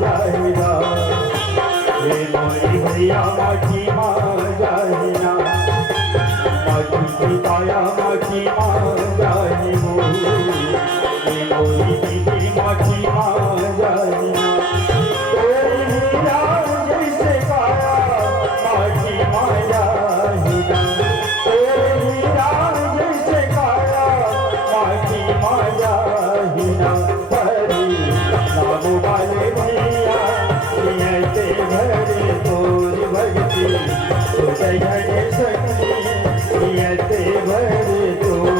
जाहिरा हे मोरी भैया माखी माँ जाहिरा माखी की काया माखी माँ जाहि हे मोरी दीदी माखी माँ जाहिरा तेरी हीरा जैसे काया माखी माँ जाहिरा तेरी हीरा जैसे काया माखी माँ जाहिरा नाम वाले भैया नियते भरे तोर भक्ति सुजन शक्ति नियते भरे तोर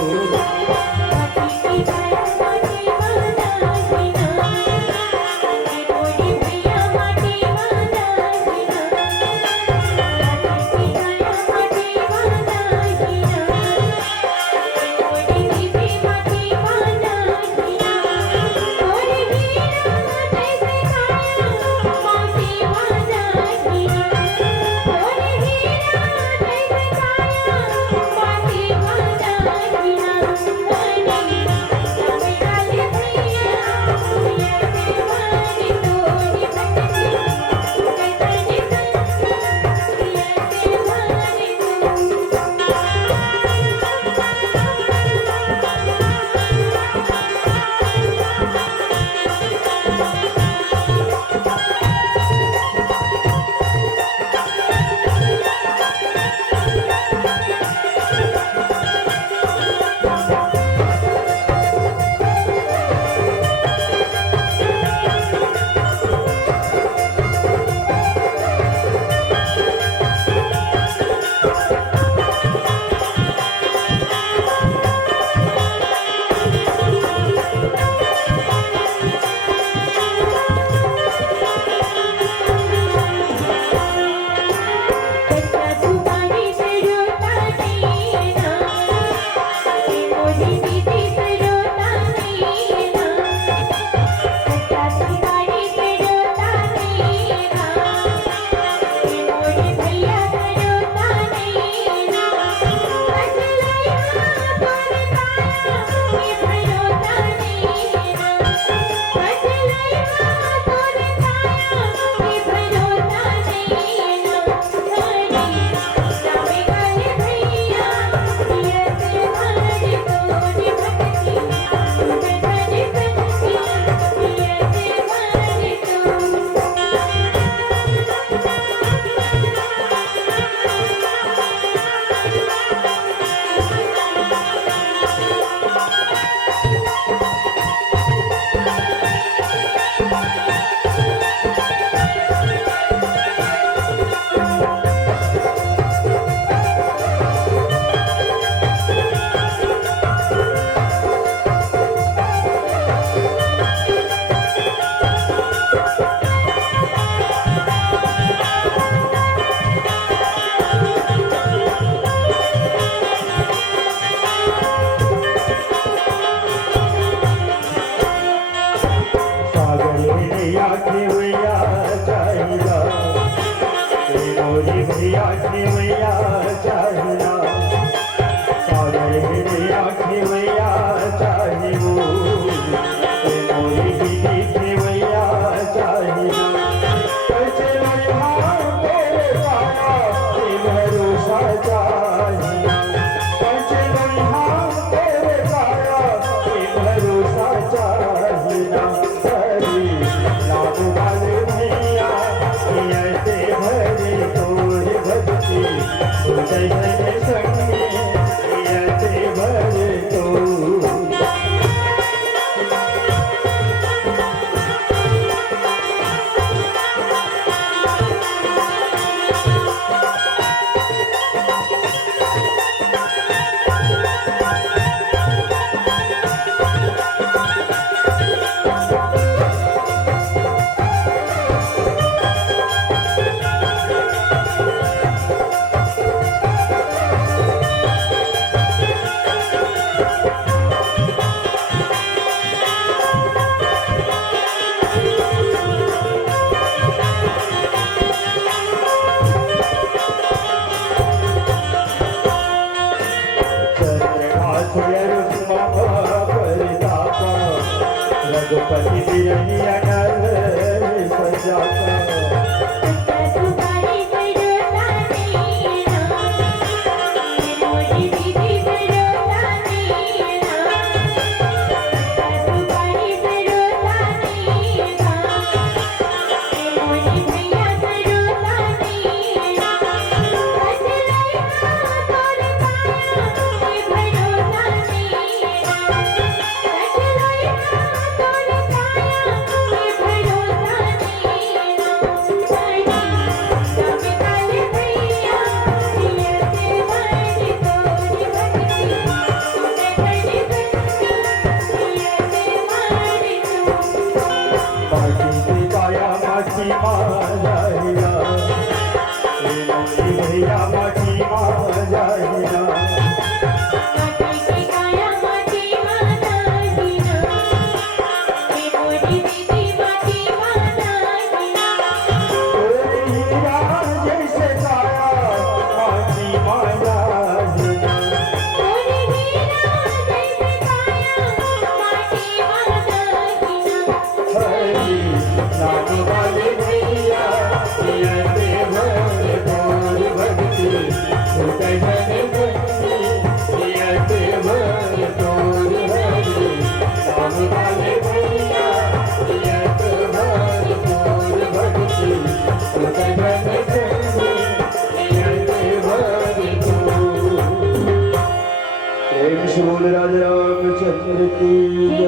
भैया की मैया चाहिए सागर भैया की मैया चाहिए मोरी दीदी की मैया चाहिए कैसे तेरे पाया भरोसा चाहिए कैसे तेरे पाया भरोसा चाहिए नाम वाले माटी मारिया भैया माटी मारिया राजा रामचंद्र की